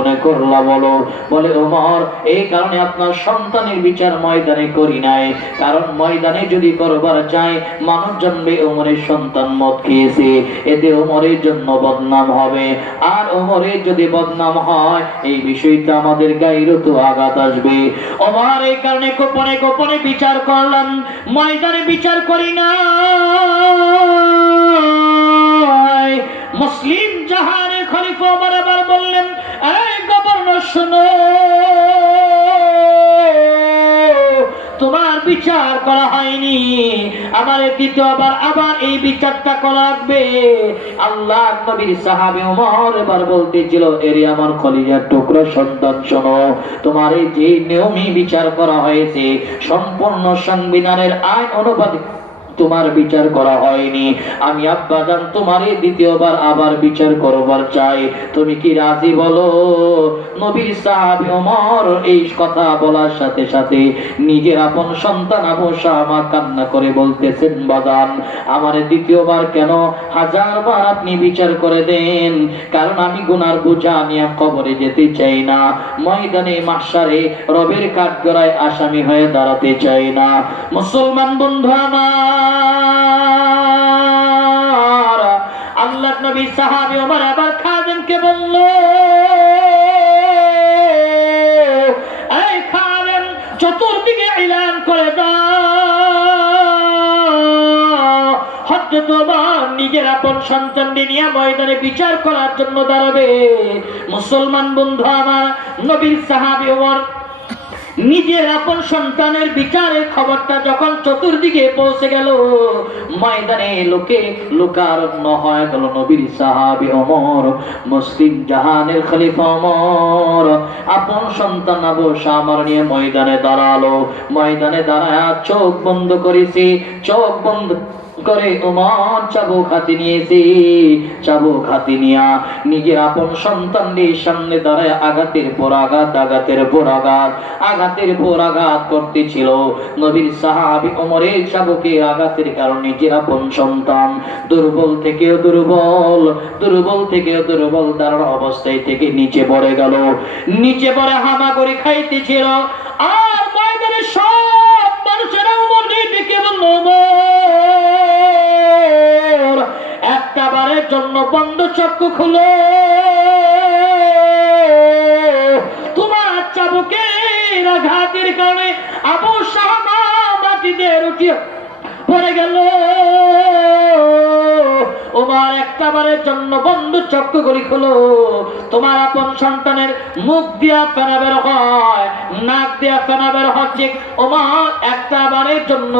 গোপনে করলা বলো? বলে ওমর, এই কারণে আপনার সন্তানের বিচার ময়দানে করি নাই, কারণ ময়দানে যদি করবার চাই মানুষ জানবে ওমরের সন্তান মদ খেয়েছে, এতে ওমরের জন্য বদনাম হবে, আর ওমরের যদি বদনাম হয় এই বিষয়টা আমাদের গায়েরও তো আঘাত আসবে। ওমর এই কারণে গোপনে গোপনে বিচার করলাম, ময়দানে বিচার করি না। মুসলিম জাহানের খলিফা ওমর আবার বললেন, এই গভর্নর শোনো, তোমার বিচার করা হয়নি, আমার দ্বিতীয়বার আবার এই বিচারটা করা লাগবে। আল্লাহ নবীর সাহাবী ওমর এবার বলতেছিল, এরে আমার কলিজার টুকরো সন্তান শোনো, তোমার এই যে নিয়মে বিচার করা হয়েছে সম্পূর্ণ সংবিধানের আইন অনুপাতে তোমার বিচার করা হয়নি। আমি আব্বাজান তোমার দ্বিতীয়বার আবার বিচার করবার চাই, তুমি কি রাজি বলো? নবীর সাহাবী ওমর এই কথা বলার সাথে সাথে নিজের আপন সন্তান আবু শামা কান্না করে বলতেছেন, বাজান আমার দ্বিতীয়বার কেন, 1000 বার আপনি বিচার করে দেন, কারণ আমি গুনার বোঝা নিয়ে কবরে যেতে চাই না, ময়দানে মাহশারে রবের কাঠগড়ায় আসামি হয়ে দাঁড়াতে চাই না। মুসলমান বন্ধু আমার, আল্লাহর নবী সাহাবী ওমর আবার খাদেমকে বলল, এই খাদেম চতুর্দিকে এলান করে দাও, হযরত ওমর নিজের আপন সন্তানকে নিয়ে ময়দানে বিচার করার জন্য দাঁড়াবে। মুসলমান বন্ধু আমার, নবীর সাহাবী ওমর নিজের আপন সন্তানের বিচারের খবরটা যখন চতুর্দিকে পৌঁছে গেল, ময়দানে লোকে লোকারণ্য হয়ে গেল। নবীর সাহাবী ওমর, মুসলিম জাহানের খলিফা ওমর আপন সন্তান আবু শামা নিয়ে ময়দানে দাঁড়ালো। ময়দানে দাঁড়ায় চোখ বন্ধ করেছে, চোখ বন্ধ করে ওমর চাবুক হাতে নিয়েছে, চাবুক হাতে নিয়া নিজের আপন সন্তানদের সামনে দাঁড়ায় আঘাতের পর আঘাত, আঘাতের পর আঘাত, আঘাতের পর আঘাত করতেছিল। নবীর সাহাবী ওমরের চাবুকে আঘাতের কারণে নিজের আপন সন্তান দুর্বল থেকেও দুর্বল, দুর্বল থেকেও দুর্বল দাঁড়ানো অবস্থায় থেকে নিচে পড়ে গেল, নিচে পড়ে হামাগুড়ি খাইতেছিল। আর ময়দানে সব মানুষেরা ওমর ডেকে বলল, একটা বারের জন্য বন্ধ চক্ষু খুলো, তোমার চাবুকের আঘাতের কারণে আবু শামা মাটিতে উঠিয়ে পড়ে গেল। ওমর একটা বারের জন্য বন্ধ চক্ষুগুলি খুলো, তোমার আপন সন্তানের মুখ দিয়া ফেনা বের হয়, নাক দিয়া ফেনা বের হচ্ছে, ওমর একটা বারের জন্য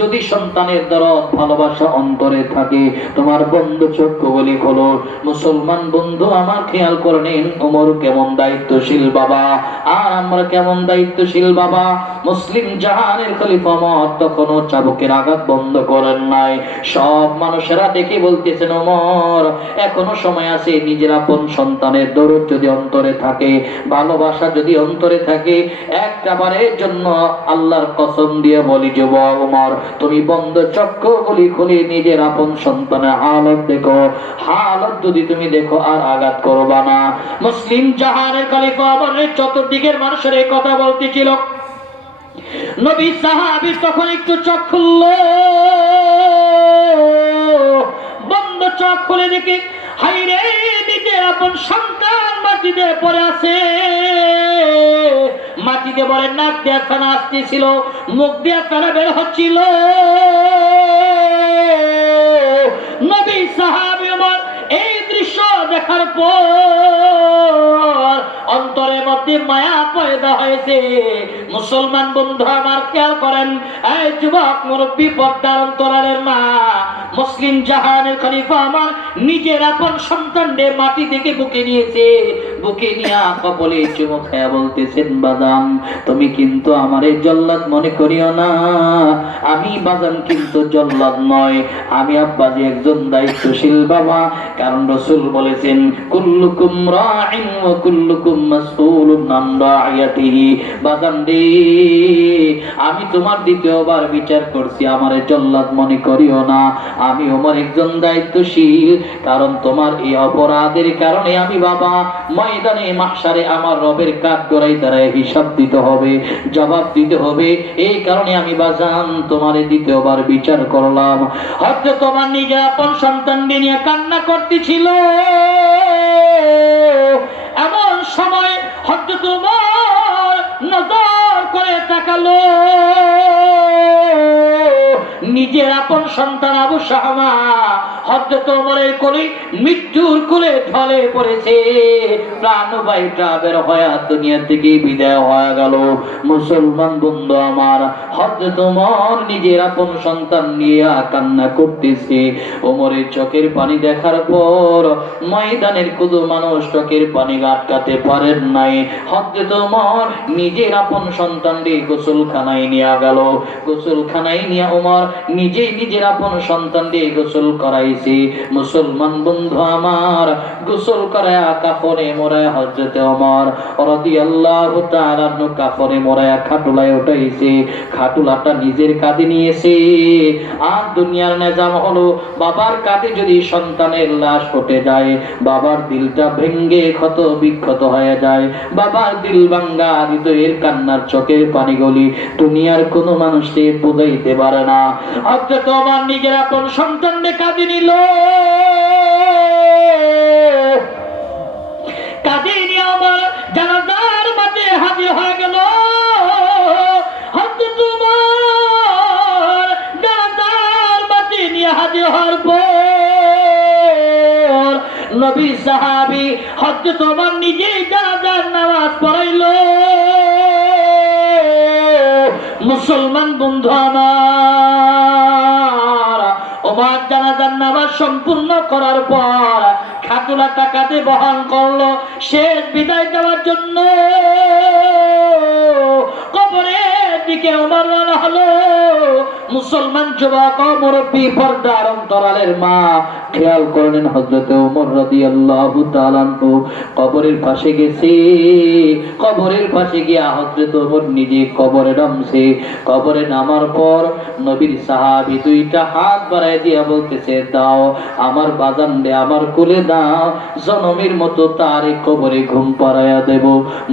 যদি সন্তানের দরদ ভালোবাসা অন্তরে থাকে তোমার বন্ধ চক্ষুগুলি খোলো। মুসলমান বন্ধু আমার খেয়াল করে নিন, ওমর কেমন দায়িত্বশীল বাবা, আর আমরা কেমন দায়িত্বশীল বাবা। মুসলিম জাহানের খলিফা ওমর তখনও চাবুকের আঘাত বন্ধ করেন নাই। সব মানুষেরা দেখে বলতেছেন, ওমর এখনো সময় আছে, নিজের আপন সন্তানের দরদ যদি অন্তরে থাকে, ভালোবাসা যদি অন্তরে থাকে, একটা বারের জন্য আল্লাহর কসম দিয়ে বলি যে ওমর তুমি বন্ধ চক্ষুগুলি খুলে নিজের আপন সন্তানের হালত দেখো, হালত যদি তুমি দেখো আর আঘাত করবা না। মুসলিম জাহানের খলিফা ওমরের চতুর্দিকের মানুষের এই কথা বলতেছিল। নবী সাহাবী তখন একটু চোখ খুলল, বন্ধ চোখ খুলে দেখে হাইরে নিজের আপন সন্তান মাটিতে পড়ে আছে, মাটিতে পড়ে নাক দিয়ে ফেনা আসতেছিল, মুখ দিয়ে ফেনা বের হচ্ছিল। নবী সাহাবী ওমর এই দৃশ্য দেখার পর অন্তরের মধ্যে মায়া পয়দা হয়েছে। মুসলমান বন্ধু আমার খেয়াল করেন, এই যুবক মুরব্বী পর্দার অন্তরালের মা, মুসলিম জাহানের খলিফা আমার নিজের আপন সন্তানদের মাটি থেকে বুকে নিয়েছে, বুকে নিয়ে কপালে চুমু খায়া বলতেছেন, বাদাম তুমি কিন্তু আমারে জল্লাদ মনে করিও না, আমি বাদাম কিন্তু জল্লাদ নয়, আমি আব্বাজি একজন দায়িত্বশীল বাবা। কারণ রাসূল বলেছেন, কুল্লুকুম রাইন ওয়া কুল্লুকুম মাসউলুন আন রাইয়াতিহি। বাদাম রে, আমি তোমার দ্বিতীয়বার বিচার করছি, আমারে জল্লাদ মনে করিও না, আমি ওমর একজন দায়িত্বশীল। কারণ তোমার এই অপরাধের কারণে আমি বাবা ময়দানে মাহশারে আমার রবের কাঠগড়াই দ্বারায় হিসাব দিতে হবে, জবাব দিতে হবে। এই কারণে আমি বাজান তোমারে দ্বিতীয়বার বিচার করলাম। হয়তো তোমার নিজের আপন সন্তান নিয়ে কান্না করতেছিল, এমন সময় হয়তো তোমার নজর করে তাকালো, নিজের আপন সন্তান আবু শাহমা হযরত ওমরের কোলে মৃত্যুর কোলে ঢলে পড়েছে, প্রাণবায়ুটা বের হয়ে দুনিয়া থেকে বিদায় হয়ে গেল। মুসলমান বন্ধু আমার, হযরত ওমর নিজের আপন সন্তান নিয়ে কান্না করতেছে। ওমরের চোখের পানি দেখার পর ময়দানের কোনো মানুষ চোখের পানি আটকাতে পারেন নাই। হযরত ওমর নিজের আপন সন্তানকে গোসলখানায় নিয়ে গেল। গোসলখানায় নিয়ে ওমর নিজেই নিজের আপন সন্তানকে গোসল করাইছে। মুসলমান বন্ধু আমার, গোসল করায়া কাফনে মোড়ায় হযরত ওমর রাদিয়াল্লাহু তাআলা কাফনে মোড়ায়া খাটুলায় উঠাইছে। খাটুলাটা নিজের কাঁধে নিয়েছে। আর দুনিয়ার নিজাম হলো, বাবার কাঁধে যদি সন্তানের লাশ উঠে যায়, বাবার দিলটা ভেঙ্গে ক্ষত বিক্ষত হয়ে যায়। বাবার দিল ভাঙ্গা হৃদয়ের কান্নার চোখের পানিগুলি দুনিয়ার কোনো মানুষকে বুঝাইতে পারে না। হযরত ওমর নিজের আপন সন্তানকে কাঁধে নিল, কাঁধে নিয়ে আমার জানাজার মাঝে হাজির হয়ে গেল। হযরত ওমর জানাজার মাঝে নিয়ে হাজির হওয়ার পর নবী সাহাবী হযরত ওমর নিজেই জানাজার নামাজ পড়াইলো। মুসলমান বন্ধু আমার, ওমর জানাজার নামাজ সম্পূর্ণ করার পর খাটুলাটা কাঁধে বহন করলো শেষ বিদায় দেওয়ার জন্য। কবরের দিকে ওমর রওনা হলো। মুসলমান যুবক ও মুরব্বী পর্দার অন্তরালের মা খেয়াল করলেন হযরত ওমর রাদিয়াল্লাহু তাআলা কবরের পাশে গেছে। কবরের পাশে গিয়ে হযরত ওমর নিজে কবরে নামছে। কবরে নামার পর নবীর সাহাবী দুইটা হাত বাড়ায় দিয়া বলতেছে, দাও আমার বাজান দে, আমার কোলে দাও, জনমের মতো তার কবরে ঘুম পাড়াইয়া দেব।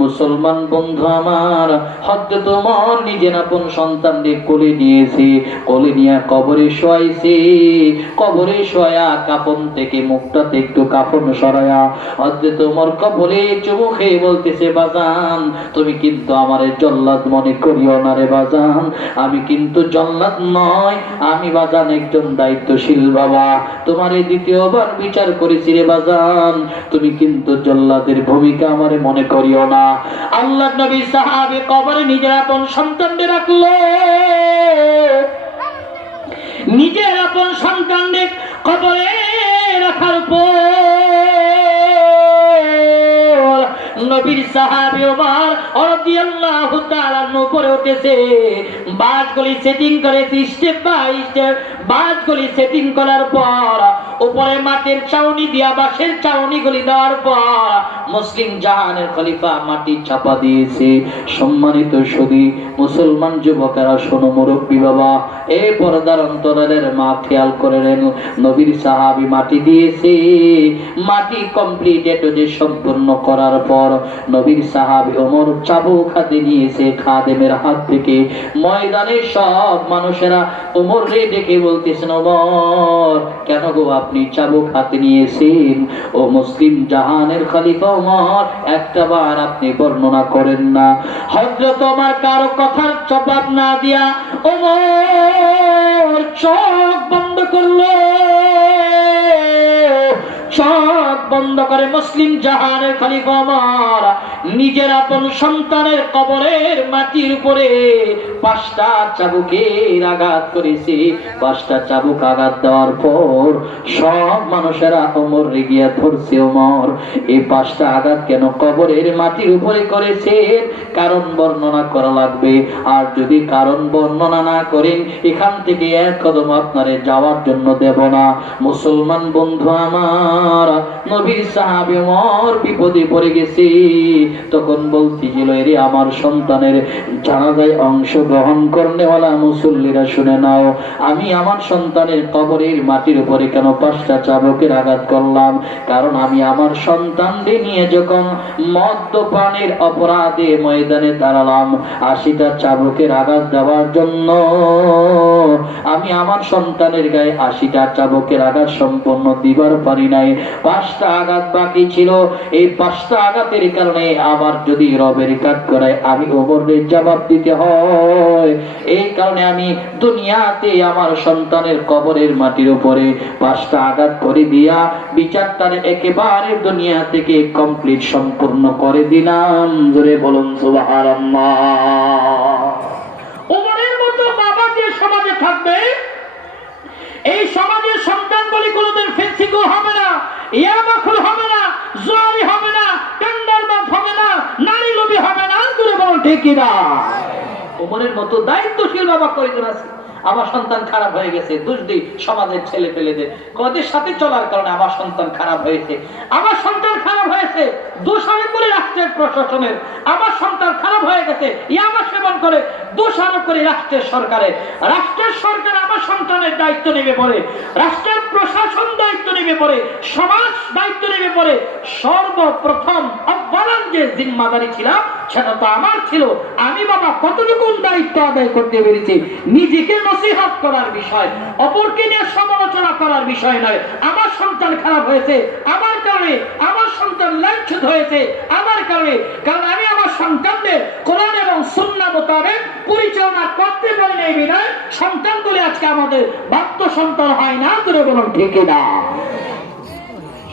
মুসলমান বন্ধু আমার, হযরত ওমর নিজের আপন সন্তানদের কোলে নিয়েছে, কোলে নিয়ে কবরে শোয়াইছে। কবরে শোয়া কাফন থেকে মুখটাতে একটু কাফন সরায়া হযরত ওমর কবরে চুমু খেয়ে বলতেছে, বাজান তুমি কিন্তু আমারে জল্লাদ মনে করিও না রে বাজান, আমি কিন্তু জল্লাদ নয়, আমি বাজান একজন দায়িত্বশীল বাবা, তোমারে দ্বিতীয়বার বিচার করেছি রে বাজান, তুমি কিন্তু জল্লাদের ভূমিকা আমারে মনে করিও না। আল্লাহর নবী সাহাবী কবরে নিজের আপন সন্তানদের রাখলো। নিজের আপন সন্তানদের কবরে রাখার পর নবীর সাহাবী ওমর রাদিয়াল্লাহু তাআলা উপরে উঠেছে। বাসগুলি সেটিং করেছে স্টেপ বাই স্টেপ। বাসগুলি সেটিং করার পর উপরে মাটির চাউনি দিয়া বাঁশের চাউনিগুলি দেওয়ার পর মুসলিম জাহানের খলিফা মাটি চাপা দিয়েছে। সম্মানিত সুধী মুসলমান যুবকেরা, শোনো মুরব্বী বাবা, এই পর্দার অন্তরালের মা খেয়াল করে নেন, নবীর সাহাবী মাটি দিয়েছে। মাটি কমপ্লিটেড সম্পূর্ণ করার পর নবীর সাহাবী ওমর চাবুক হাতে নিয়েছে খাদেমের হাত থেকে। ময়দানে সব মানুষেরা ওমর রে দেখে বলতেছেন, ওমর কেন গো আপনি চাবুক হাতে নিয়েছেন? ও মুসলিম জাহানের খলিফা ওমর, একটা বার আপনি বর্ণনা করেন না। হযরত ওমর কারো কথার জবাব না দিয়া ওমর চোখ বন্ধ করলো। চোখ বন্ধ করে মুসলিম জাহানের খলিফা ওমর নিজের আপন সন্তানের কবরের মাটির উপরে 5টা চাবুকের আঘাত করেছে। 5টা চাবুক আঘাত দেওয়ার পর সব মানুষেরা ওমর রেগিয়া ধরছে, ওমর এই 5টা আঘাত কেন কবরের মাটির উপরে করেছে? কারণ বর্ণনা করা লাগবে। আর যদি কারণ বর্ণনা না করেন এখান থেকে এক কদম আপনারে যাওয়ার জন্য দেব না। মুসলমান বন্ধু আমার, আমার নবীর সাহাবী ওমর বিপদে পড়ে গেছে। তখন বলতেছিল, এরে আমার সন্তানের জানাজায় অংশগ্রহণ করনেওয়ালা মুসল্লিরা শুনে নাও, আমি আমার সন্তানের কবরের মাটির উপরে কেন 5টা চাবুকের আঘাত করলাম? কারণ আমি আমার সন্তানদের নিয়ে যখন মদ্যপানের অপরাধে ময়দানে দাঁড়ালাম, 80টা চাবুকের আঘাত দেওয়ার জন্য আমি আমার সন্তানের গায়ে 80টা চাবুকের আঘাত সম্পন্ন দিবার পারি নাই। 5টা আঘাত বাকি ছিল। এই 5টা আঘাতের কারণে আবার যদি রবের কাজ করায় আমি ওমরের জবাব দিতে হয়। এই কারণে আমি দুনিয়াতে আমার সন্তানের কবরের মাটির উপরে 5টা আঘাত করে দিয়া বিচারটার একেবারে দুনিয়া থেকে কমপ্লিট সম্পূর্ণ করে দিলাম। জোরে বলুন সুবহানাল্লাহ। ওমরের মতো বাবা যে সমাজে থাকবে, এই সমাজের সন্তানগুলি কোনোদিন ফেন্সিংও হবে না, ইয়াবাখুর হবে না, জুয়ারি হবে না, টেন্ডারবাজ হবে না, নারী লোভী হবে না। জোরে বলুন ঠিক কি না? ওমরের মতো দায়িত্বশীল বাবা কয়জন আছে? আমার সন্তান খারাপ হয়ে গেছে, দোষ দিই সমাজের ছেলে পেলেদের, ওদের সাথে চলার কারণে আমার সন্তান খারাপ হয়েছে। আমার সন্তান খারাপ হয়েছে দোষ আরোপ করে রাষ্ট্রের প্রশাসনের। আমার সন্তান খারাপ হয়ে গেছে ইয়াবা সেবন করে দোষ আরোপ করে রাষ্ট্রের সরকারের। রাষ্ট্রের সরকার আমার সন্তানের দায়িত্ব নেবে পড়ে, রাষ্ট্রের প্রশাসন দায়িত্ব নেবে পড়ে, সমাজ দায়িত্ব নেবে পড়ে। সর্বপ্রথম আহ্বান যে জিম্মাদারি ছিল সেটা তো আমার ছিল। আমি বাবা কতটুকু দায়িত্ব আদায় করতে পেরেছি, নিজেকে নসিহত করার বিষয়, অপরকে নিয়ে সমালোচনা করার বিষয় নয়। আমার সন্তান খারাপ হয়েছে আমার কারণে, আমার সন্তান লাঞ্ছিত হয়েছে আমার কারণে, কারণ আমি আমার সন্তানদের কোরআন এবং সুন্নাহ মোতাবেক পরিচালনা করতে পারি নাই বিধায় সন্তানগুলি আজকে আমাদের বাধ্য সন্তান হয় না। তোরে বলুন ঠিক না?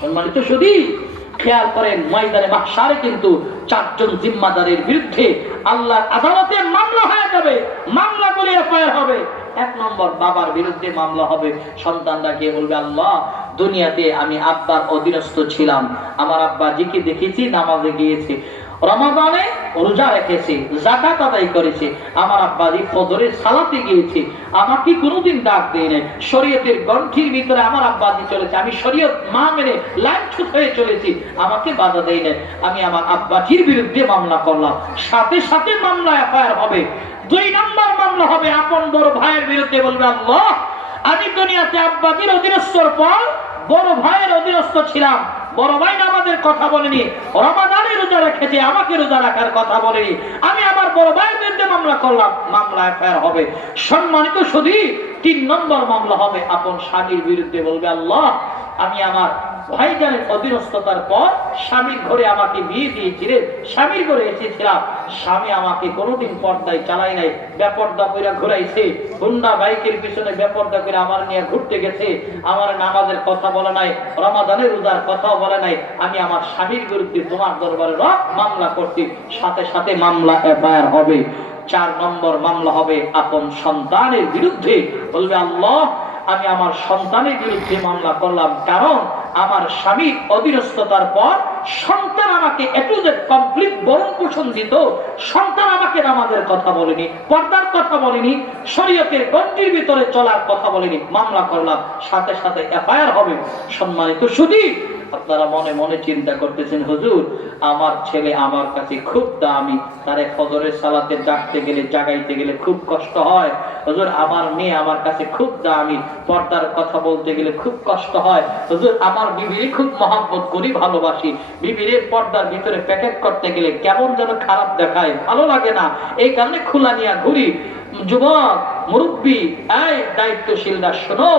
সম্মানিত সুধী, খেয়াল করেন ময়দানে মাহশারে কিন্তু 4 জন জিম্মাদারের বিরুদ্ধে আল্লাহর আদালতে মামলা হয়ে যাবে। মামলা বলে এফআইআর হবে। 1 নম্বর বাবার বিরুদ্ধে মামলা হবে। সন্তানরা গিয়ে বলবে, আল্লাহ দুনিয়াতে আমি আব্বার অধীনস্থ ছিলাম, আমার আব্বা জিকে দেখেছি নামাজে গিয়েছে, রমাদানে রোজা রেখেছে, যাকাত আদায় করেছে, আমার আব্বাজি ফজরের সালাতে গিয়েছে, আমাকে কোনোদিন ডাক দেয় নাই, শরীয়তের গণ্ঠির ভিতরে আমার আব্বাজি চলেছে, আমি শরীয়ত মা মেনে লাইনচ্যুত হয়ে চলেছি, আমাকে বাধা দেয় নাই, আমি আমার আব্বাজির বিরুদ্ধে মামলা করলাম। সাথে সাথে মামলা এফআইআর হবে। 2 নম্বর মামলা হবে আপন বড় ভাইয়ের বিরুদ্ধে। বলবে, আল্লাহ আমি দুনিয়াতে আব্বাজির অধীনস্থর পর বড় ভাইয়ের অধীনস্থ ছিলাম, বড় ভাই নামাজের কথা বলেনি, রমাদানে রোজা রেখেছে, আমাকে রোজা রাখার কথা বলেনি, আমি আমার বড় ভাইয়ের বিরুদ্ধে মামলা করলাম, মামলা এফআইআর হবে। সম্মানিত সুধী, 3 নম্বর মামলা হবে আপন স্বামীর বিরুদ্ধে। বলবে, আল্লাহ আমি আমার ভাইজানের অধীনস্থতার পর স্বামীর ঘরে আমাকে বিয়ে দিয়েছিলেন, স্বামীর ঘরে এসেছিলাম, স্বামী আমাকে কোনোদিন পর্দায় চালাই নাই, বেপর্দা করে ঘুরাইছে, হুন্ডা বাইকের পিছনে বেপর্দা করে আমার নিয়ে ঘুরতে গেছে, আমার নামাজের কথা বলে নাই, রমাদানের রোজার কথাও বলে নাই, আমি আমার স্বামীর বিরুদ্ধে তোমার দরবারে মামলা করছি। সাথে সাথে মামলা এফআইআর হবে। 4 নম্বর মামলা হবে আপন সন্তানের বিরুদ্ধে। বলবে, আল্লাহ আমি আমার সন্তানের বিরুদ্ধে মামলা করলাম, কারণ আমার স্বামীর অধীনস্থতার পর সন্তান আমাকে এ টু জেড কমপ্লিট ভরণ পোষণ দিত, সন্তান আমাকে নামাজের কথা বলেনি, পর্দার কথা বলেনি, শরীয়তের গণ্ডির ভিতরে চলার কথা বলেনি, মামলা করলাম। সাথে সাথে এফআইআর হবে। সম্মানিত সুধী, আপনারা মনে মনে চিন্তা করতেছেন, হুজুর আমার ছেলে আমার কাছে খুব দামি, তারে ফজরের সালাতে ডাকতে গেলে জাগাইতে গেলে খুব কষ্ট হয়। হুজুর আমার মেয়ে আমার কাছে খুব দামি, পর্দার কথা বলতে গেলে খুব কষ্ট হয়। হুজুর আমার বিবিরে খুব মহব্বত করি, ভালোবাসি, বিবিরে পর্দার ভিতরে প্যাকেট করতে গেলে কেমন যেন খারাপ দেখায়, ভালো লাগে না, এই কারণে খোলা নিয়ে ঘুরি। যুবক মুরব্বী, এই দায়িত্বশীলরা শোনো,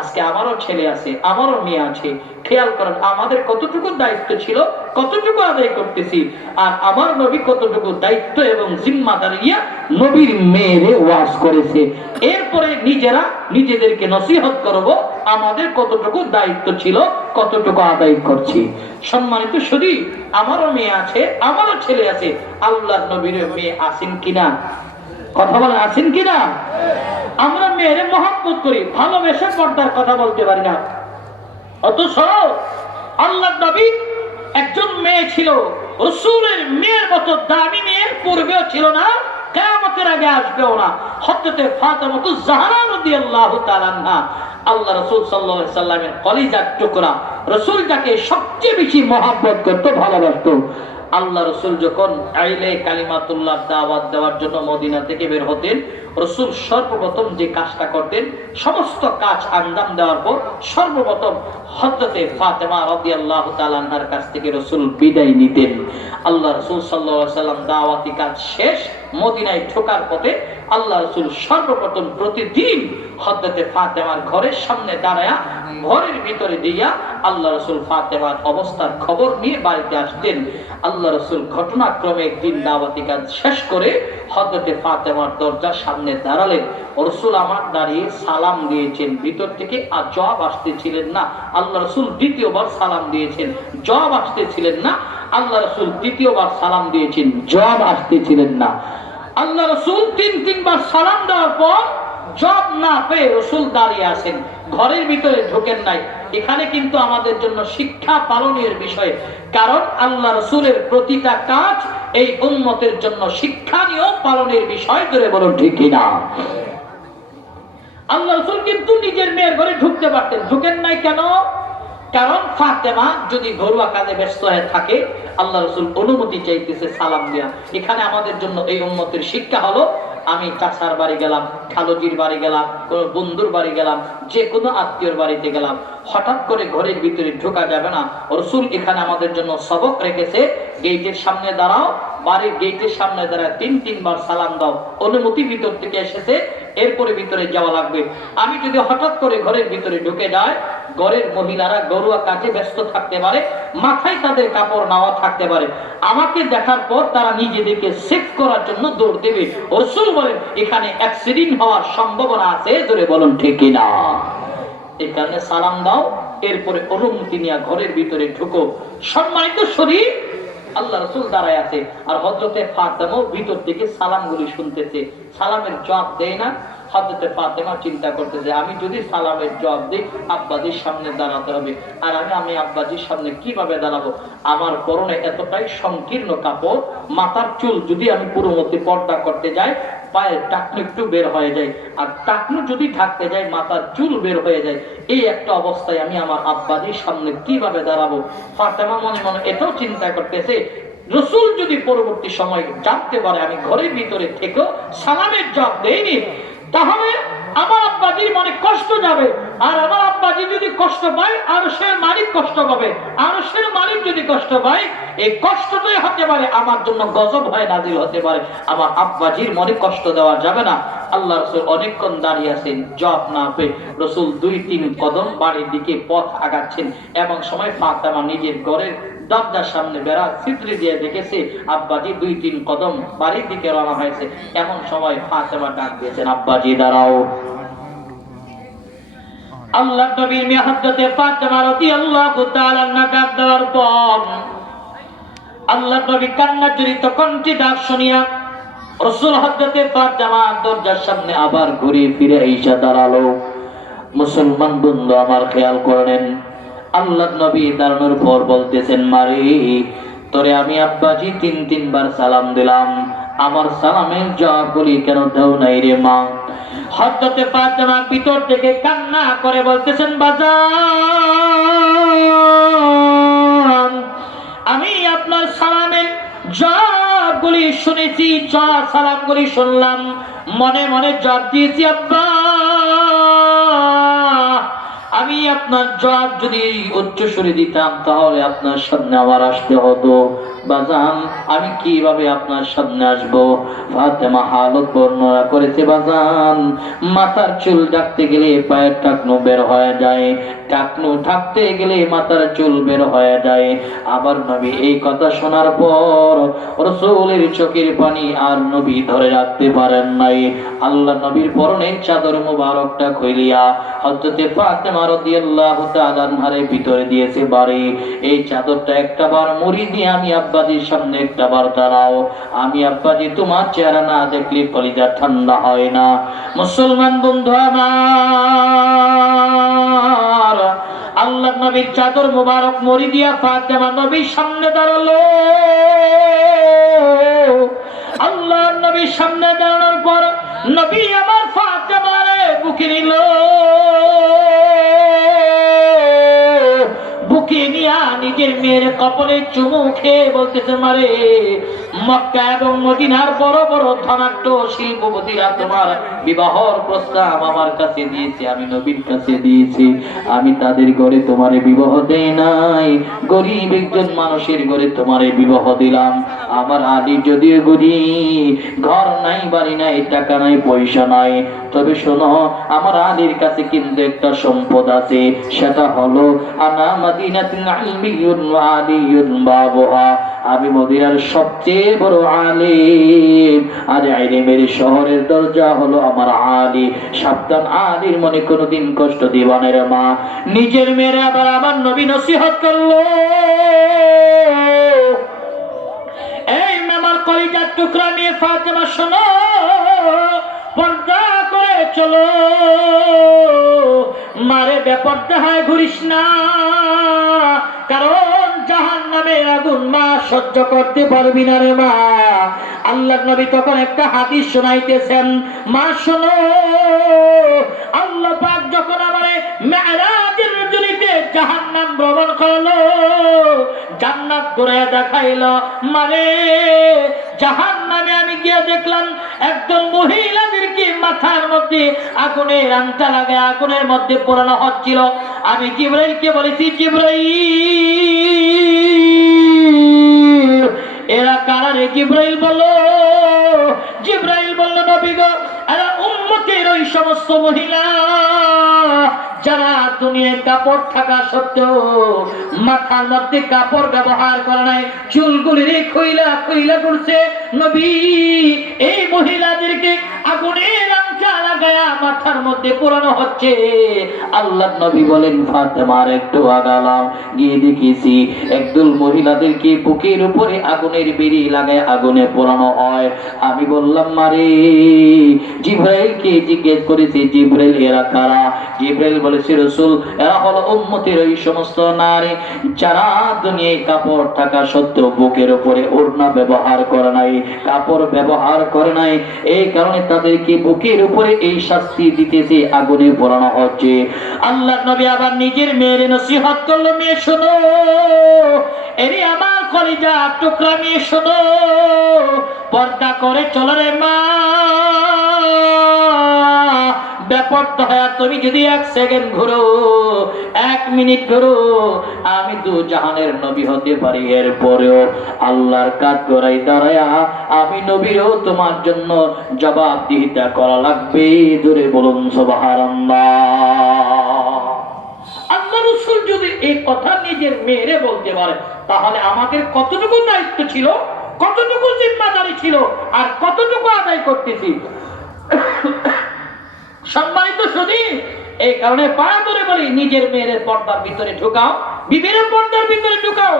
আজকে আমারও ছেলে আছে, আমারও মেয়ে আছে, খেয়াল করেন আমাদের কতটুকু দায়িত্ব ছিল, কতটুকু আদায় করতেছি, আর আমার নবী কতটুকু দায়িত্ব এবং জিম্মাদারি নিয়ে নবীর মেয়েরে ওয়াজ করেছে। এরপরে নিজেরা নিজেদেরকে নসিহত করব, আমাদের কতটুকু দায়িত্ব ছিল, কতটুকু আদায় করছি। সম্মানিত সুধী, আমারও মেয়ে আছে, আমারও ছেলে আছে, আল্লাহর নবীর মেয়ে আছেন কিনা? কথা বলেন, আছেন কিনা? আমরা মেয়েরে মহব্বত করি, ভালোবেসে পর্দার কথা বলতে পারি না। অথচ আল্লাহর নবী একজন মেয়ে ছিল, রাসূলের মেয়ের মতো দামি মেয়ের পূর্বেও ছিল না, কিয়ামতের আগে আসবেও না। হযরতে ফাতেমাতুজ জাহরা রাদিয়াল্লাহু তাআলা আনহা, আল্লাহ রাসূল সাল্লাল্লাহু আলাইহি সাল্লামের কলিজার টুকরা, রাসূল যাকে সবচেয়ে বেশি মহব্বত করত, ভালোবাসতো। আল্লাহ রাসূল যখন আইলে কালিমাতুল্লাহ দাওয়াত দেওয়ার জন্য মদিনা থেকে বের হতেন, রাসূল সর্বপ্রথম যে কাজটা করতেন, সমস্ত কাজ আঞ্জাম দেওয়ার পর সর্বপ্রথম হযরতে ফাতেমা রাদিয়াল্লাহু তাআলা আনহার কাছ থেকে রাসূল বিদায় নিতেন। আল্লাহ রাসূল সাল্লাল্লাহু আলাইহি সাল্লাম দাওয়াতি কাজ শেষ মদিনায় ঢোকার পথে আল্লাহ রাসূল সর্বপ্রথম প্রতিদিন হযরতে ফাতেমার ঘরের সামনে দাঁড়ায়া ঘরের ভিতরে দিয়া আল্লাহ রাসূল ফাতেমার অবস্থার খবর নিয়ে বাড়িতে আসতেন। আল্লাহ রাসূল ঘটনাক্রমে একদিন দাওয়াতি কাজ শেষ করে হযরতে ফাতেমার দরজার সামনে দাঁড়ালেন। রাসূল আমার দাঁড়িয়ে সালাম দিয়েছেন, ভিতর থেকে আর জবাব আসতেছিলেন না। আল্লাহ রাসূল দ্বিতীয়বার সালাম দিয়েছেন, জবাব আসতেছিলেন না। আল্লাহ রাসূল তৃতীয়বার সালাম দিয়েছেন, জবাব আসতেছিলেন না। আল্লাহ রাসূল তিনবার সালাম দেওয়ার পর জবাব না পেয়ে রাসূল দাঁড়িয়ে আছেন, ঘরের ভিতরে ঢোকেন নাই। এখানে কিন্তু আমাদের জন্য শিক্ষা পালনের বিষয়, কারণ আল্লাহ রাসূলের প্রতিটা কাজ এই উম্মতের জন্য শিক্ষণীয় পালনের বিষয়। ধরে বলুন ঠিক কিনা? আল্লাহ রাসূল কিন্তু নিজের মেয়ের ঘরে ঢুকতে পারতেন, ঢুকেন নাই কেন? কারণ ফাতেমা যদি ঘরোয়া কাজে ব্যস্ত হয়ে থাকে, আল্লাহ রাসূল অনুমতি চাইতেছে সালাম দেয়া। এখানে আমাদের জন্য এই উম্মতের শিক্ষা হলো, আমি চাচার বাড়ি গেলাম, খালুজির বাড়ি গেলাম, কোন বন্ধুর বাড়ি গেলাম, যে কোনো আত্মীয়র বাড়িতে গেলাম, হঠাৎ করে ঘরের ভিতরে ঢোকা যাবে না। রাসূল এখানে আমাদের জন্য সবক রেখেছে, গেটের সামনে দাঁড়াও, বাড়ির গেটের সামনে দাঁড়ায় তিনবার সালাম দাও, অনুমতি ভিতর থেকে এসেছে, এরপরে ভিতরে যাওয়া লাগবে। আমি যদি হঠাৎ করে ঘরের ভিতরে ঢুকে যাই, ঘরের মহিলারা ঘরোয়া কাজে ব্যস্ত থাকতে পারে, মাথায় তাদের কাপড় নেওয়া থাকতে পারে, আমাকে দেখার পর তারা নিজেদেরকে সেভ করার জন্য দৌড় দেবে। রাসূল বলেন এখানে অ্যাক্সিডেন্ট হওয়ার সম্ভাবনা আছে। ধরে বলুন ঠিক কিনা? এই কারণে সালাম দাও, এরপরে অনুমতি নিয়ে ঘরের ভিতরে ঢুকো। সম্মানিত শরীর, আল্লাহ রাসূল দাঁড়ায় আছে আর হযরতে ফাতেমা ভিতর থেকে সালামগুলি শুনতেছে, সালামের জবাব দেয় না। হযরতে ফাতেমা চিন্তা করতেছে, আমি যদি সালামের জবাব দিই আব্বাজির সামনে দাঁড়াতে হবে, আর আমি আব্বাজির সামনে কিভাবে দাঁড়াবো? আমার পরনে এতটাই সংকীর্ণ কাপড়, মাথার চুল যদি আমি পুরো মতে পর্দা করতে যাই, পায়ের টাকনু একটু বের হয়ে যায়, আর টাকনু যদি ঢাকতে যাই মাথার চুল বের হয়ে যায়। এই একটা অবস্থায় আমি আমার আব্বাজির সামনে কিভাবে দাঁড়াবো? ফাতেমা মনে মনে এটাও চিন্তা করতেছে, রাসূল যদি পরবর্তী সময় জানতে পারে আমি ঘরের ভিতরে থেকেও সালামের জবাব দেইনি, তাহলে আমার আব্বাজির মনে কষ্ট যাবে, আর আমার আব্বাজি যদি কষ্ট পায় আরশের মালিক কষ্ট পাবে, আরশের মালিক যদি কষ্ট পায় এই কষ্টটাই হতে পারে আমার জন্য গজব হয়ে নাজিল হতে পারে। আমার আব্বাজির মনে কষ্ট দেওয়া যাবে না। আল্লাহ রাসূল অনেকক্ষণ দাঁড়িয়ে আছেন, জবাব না পেয়ে রাসূল 2-3 কদম বাড়ির দিকে পথ আগাচ্ছেন। এমন সময় ফাতেমা নিজের ঘরের দরজার সামনে বেড়া ছিদ্র দিয়ে দেখেছে আব্বাজি 2-3 কদম বাড়ির দিকে রওনা হয়েছে। এমন সময় ফাতেমা ডাক দিয়েছেন, আব্বাজি দাঁড়াও। আল্লাহ নবীর মেয়ে হযরতে ফাতেমা রাদিয়াল্লাহু তাআলা আনহা ডাক দেওয়ার পর আল্লাহ নবী কান্নাজড়িত কণ্ঠে ডাক শুনিয়া রাসূল হযরতে ফাতেমা দরজার সামনে আবার ঘুরে ফিরে এসে দাঁড়ালো। মুসলমান বন্ধু আমার খেয়াল করেন, আল্লাহ নবী দাঁড়ানোর পর বলতেছেন, মারে তোরে আমি আব্বাজি 3বার সালাম দিলাম, আমার সালামের জবাব বলি কেন দাও নাই রে মা? হযরতে ফাতেমা ভিতর থেকে কান্না করে বলতেছেন, বাজান আমি আপনার সালামের জবাবগুলি শুনেছি, সালামগুলি শুনলাম, মনে মনে জবাব দিয়েছি আব্বা। আমি আপনার জবাব যদি উচ্চ সুরে দিতাম তাহলে আপনার সামনে আবার আসতে হতো। বাজান আমি কিভাবে আপনার সামনে আসবো? ফাতেমা হালত বর্ণনা করেছে, বাজান মাথার চুল ঢাকতে গেলে পায়ের টাকনু বের হয়ে যায়, টাকনু ঢাকতে গেলে মাথার চুল বের হয়ে যায়। আবার নবী এই কথা শোনার পর রাসূলের চোখের পানি আর নবী ধরে রাখতে পারেন নাই। আল্লাহ নবীর পরনের চাদর মুবারকটা খুলিয়া হযরতে ফাতেমা রাদিয়াল্লাহু তাআলা আনহার ভিতরে দিয়েছে বাড়ি। এই চাদরটা একটা বার মুড়ি দিয়ে আমি আব্বাজির সামনে একটা বার দাঁড়াও, আমি আব্বাজি তোমার চেহারা না দেখলে কলিজা ঠান্ডা হয় না। মুসলমান বন্ধু আমার, আল্লাহ নবীর চাদর মুবারক মুড়ি দিয়া ফাতেমা নবীর সামনে দাঁড়ালো। আল্লাহ নবীর সামনে নবী আমার ফাতেমারে বুকে নিল, বুকে নিয়া নিজের মেয়ের কপালে চুমু খেয়ে বলতেছে, মারে মক্কা এবং মদিনার বড় বড় ধনাঢ্য শিল্পপতিরা তোমার বিবাহর প্রস্তাব আমার কাছে দিয়েছে, আমি নবীর কাছে দিয়েছি, আমি তাদের ঘরে তোমারে বিবাহ দেই নাই, গরিব একজন মানুষের ঘরে তোমারে বিবাহ দিলাম। আমার আলী যদিও গরিব, ঘর নাই, বাড়ি নাই, টাকা নাই, পয়সা নাই, তবে শোনো আমার আলীর কাছে কিন্তু একটা সম্পদ আছে, সেটা হলো আনা মাদিনাতুল ইলমিয়্যুন ওয়া আলিয়্যুন বাবুহা, আমি মদিনার সবচেয়ে বড় আলিম, আর ইলমের শহরের দরজা হলো আমার আলী। সাবধান, আলীর মনে কোনোদিন কষ্ট দিবা না রে মা। নিজের মেয়ের আবার আমার নবী নসিহত করলো, এই আমার কলিজার টুকরা মেয়ে ফাতেমা শোনো, পর্দা করে চলো, মারে বেপর্দা হয় ঘুরিস না, কারণ জাহান্নামের আগুন মা সহ্য করতে পারবি না রে মা। আল্লাহর নবী তখন একটা হাদিস শোনাইতেছেন, মা শোনো, আল্লাহ পাক যখন আমারে মেরাজের রজনীতে জাহান্নাম ভ্রমণ করলো, জান্নাত ঘুরে দেখাইলো, মারে জাহান্নামে আমি গিয়ে দেখলাম একজন মহিলাদেরকে মাথার মধ্যে আগুনের আংটা লাগায় আগুনের মধ্যে পোড়ানো হচ্ছিল। আমি জিবরাইলকে বলেছি, জিবরাইল এরা কারা রে? জিবরাইল বলল নবী গো, এরা উম্মতের ওই সমস্ত মহিলা যারা দুনিয়ায় কাপড় থাকা সত্ত্বেও মাথার মধ্যে কাপড় ব্যবহার করে নাই, চুলগুলি রে খইলা খইলা করছে। নবী এই মহিলাদেরকে আগুনের আংটা লাগায়া মাথার মধ্যে পোড়ানো হচ্ছে। আল্লাহ নবী বলেন, ফাতেমার একটু আগালাম, গিয়ে দেখেছি একদল মহিলাদেরকে বুকের উপরে আগুনের বেড়ি লাগায় আগুনে পোড়ানো হয়। আমি বললাম, মারে জিবরাইলকে জিজ্ঞেস করেছি, জিবরাইল এরা কারা? জিবরাইল বলেছে, রাসূল এরা হলো উম্মতের ওই সমস্ত নারী যারা দুনিয়ায় কাপড় থাকা সত্ত্বেও বুকের উপরে ওড়না ব্যবহার করে নাই, কাপড় ব্যবহার করে নাই, এই কারণে তাদেরকে বুকের উপরে এই শাস্তি দিতেছে, আগুনে পোড়ানো হচ্ছে। আল্লাহর নবী আবার নিজের মেয়ের নসিহত করলো, মেয়ে শোনো, এরে আমার কলিজা টুকরা মেয়ে শোনো, পর্দা করে চলো রে মা। বেপরদা হয়ে তুমি যদি 1 সেকেন্ড ঘুরো, 1 মিনিট ঘুরো, আমি দু জাহানের নবী হতে পারি, এরপরেও আল্লাহর কাঠ গড়াই দাঁড়ায়া আমি নবীরও তোমার জন্য জবাবদিহিতা করা লাগবে। জোরে বলুন সুবহানাল্লাহ। আল্লাহ রাসূল যদি এই কথা নিজের মেয়েরে বলতে পারে, তাহলে আমাদের কতটুকু দায়িত্ব ছিল, কতটুকু জিম্মাদারি ছিল, আর কতটুকু আদায় করতেছি। সম্মানিত শুধু এই কারণে পায়ে ধরে বলি, নিজের মেয়ের পর্দার ভিতরে ঢুকাও, বিবির পর্দার ভিতরে ঢুকাও।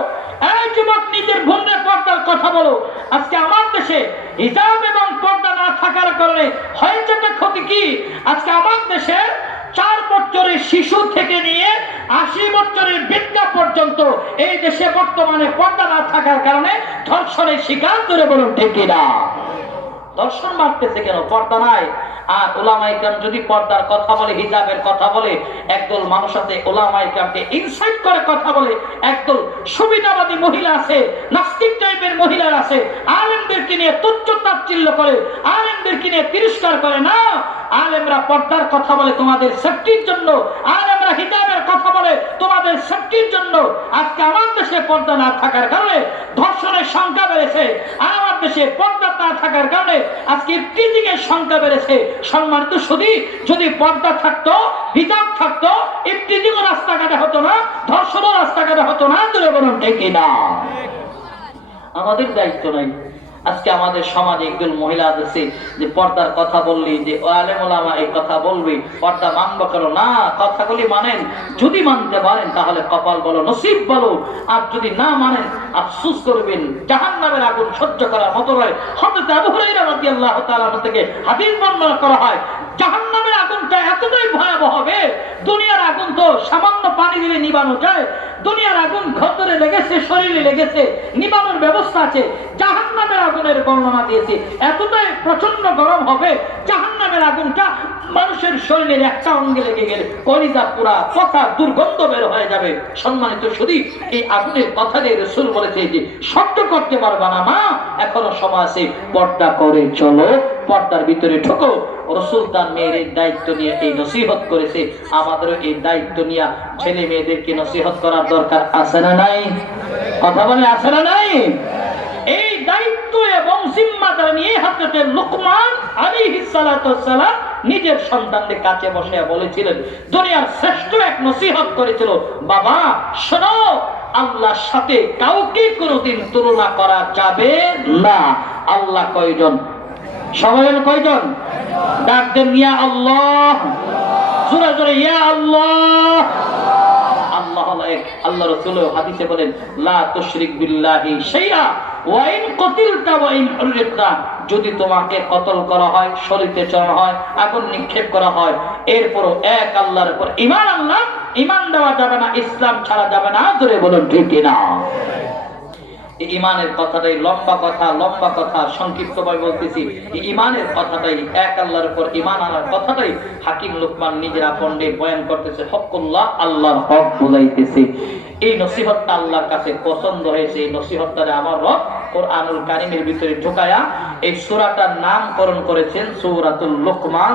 এই যুবক, নিজের বোনের পর্দার কথা বলো। আজকে আমার দেশে হিজাব এবং পর্দা না থাকার কারণে হয়েছে একটা ক্ষতি কি? আজকে আমার দেশে 4 বছরের শিশু থেকে নিয়ে 80 বছরের বৃদ্ধা পর্যন্ত এই দেশে বর্তমানে পর্দা না থাকার কারণে ধর্ষণের শিকার। ধরে বলুন ঠিক কিনা? দর্শন মারতেছে কেন? পর্দা নাই। আর ওলামায়ে কেরাম যদি পর্দার কথা বলে, হিজাবের কথা বলে, একদল মানুষ আছে ওলামায়ে কেরামকে ইনসাইট করে কথা বলে, একদল সুবিধাবাদী মহিলা আছে, নাস্তিক টাইপের মহিলা আছে, আলেমদেরকে নিয়ে তুচ্ছ তাচ্ছিল্য করে, আলেমদেরকে নিয়ে তিরস্কার করে। না, আলেমরা পর্দার কথা বলে তোমাদের সেফটির জন্য, আলেমরা হিজাবের কথা বলে তোমাদের সেফটির জন্য। আজকে আমার দেশে পর্দা না থাকার কারণে ধর্ষণের সংখ্যা বেড়েছে, আমার দেশে পর্দা না থাকার কারণে আজকে টিজিং এর সংখ্যা বেড়েছে। সম্মানিত শুধু যদি পর্দা থাকতো, হিজাব থাকতো, ইফতিজিংও রাস্তাঘাটে হতো না, ধর্ষণও রাস্তাঘাটে হতো না। জোরে বলুন ঠিক না? আমাদের দায়িত্ব নাই। আজকে আমাদের সমাজে একজন মহিলা আছে যে পর্দার কথা বললি যে আলেম ওলামা এই কথা বলবে, পর্দা মানব কেন না? কথাগুলি মানেন, যদি মানতে পারেন তাহলে কপাল বলো, নসিব বলো, আর যদি না মানেন আফসোস করবেন। জাহান্নামের আগুন সহ্য করার মতো নয়। হযরত আবু হুরায়রা রাদিয়াল্লাহু তাআলা থেকে হাদিস বর্ণনা করা হয়, জাহান্নামের আগুনটা এতটাই ভয়াবহ হবে, দুনিয়ার আগুন তো সামান্য পানি দিলে নিবানো যায়, দুনিয়ার আগুন ঘরে লেগেছে, শরীরে লেগেছে, নিবানোর ব্যবস্থা আছে। জাহান্নামের আগুনের বর্ণনা দিয়েছে, এতটাই প্রচন্ড গরম হবে, জাহান্নাম জাহান্নামের আগুনটা মানুষের শরীরের একটা অঙ্গে লেগে গেলে কলিজা পুরা পচা দুর্গন্ধ বের হয়ে যাবে। সম্মানিত শুধু এই আগুনের কথা দিয়ে রাসূল বলেছে যে শব্দ করতে পারবা না মা, এখনো সময় আছে, পর্দা করে চলো, পর্দার ভিতরে ঢোকো। রাসূল তার মেয়ের দায়িত্ব নিয়ে এই নসিহত করেছে। আমাদেরও এই দায়িত্ব নিয়ে ছেলে মেয়েদেরকে নসিহত করার দরকার আছে না নাই? কথা বলে আছে না নাই? এই দায়িত্ব এবং জিম্মাদার নিয়ে হযরত লুকমান আলাইহিস সালাতু ওয়াস সালাম নিজের সন্তানদের কাছে বসে বলেছিলেন, দুনিয়ার শ্রেষ্ঠ এক নসিহত করেছিল, বাবা শোনো, আল্লাহর সাথে কাউকে কোনোদিন তুলনা করা যাবে না। আল্লাহ কয়জন? সবাই কয়জন? ডাক দেন ইয়া আল্লাহ, জোরে জোরে ইয়া আল্লাহ। আল্লাহ এক। আল্লাহ রাসূল হাদিসে বলেন, লা তুশরিক বিল্লাহি শাইআ ওয়া ইন কুতিলতা ওয়া ইন হুরিকতা, যদি তোমাকে কতল করা হয়, শরীরে চড়া হয়, আগুন নিক্ষেপ করা হয়, এরপরও এক আল্লাহর উপর ঈমান আনলাম, ঈমান দেওয়া যাবে না, ইসলাম ছাড়া যাবে না। জোরে বলুন ঠিক কি না? এই ঈমানের কথাটাই লম্বা কথা সংক্ষিপ্তভাবে বলতেছি। এই ঈমানের কথাটাই, এক আল্লাহর উপর ঈমান আনার কথাটাই হাকিম লুকমান নিজের আপনে বয়ান করতেছে। হকুল্লাহ, আল্লাহর হক বুঝাইতেছে। এই নসিহতটা আল্লাহর কাছে পছন্দ হয়েছে। এই নসিহতটারে আমার রব কোরআনুল কারীমের ভিতরে ঢুকায়া এই সূরাটার নামকরণ করেছেন সূরাতুল লুকমান।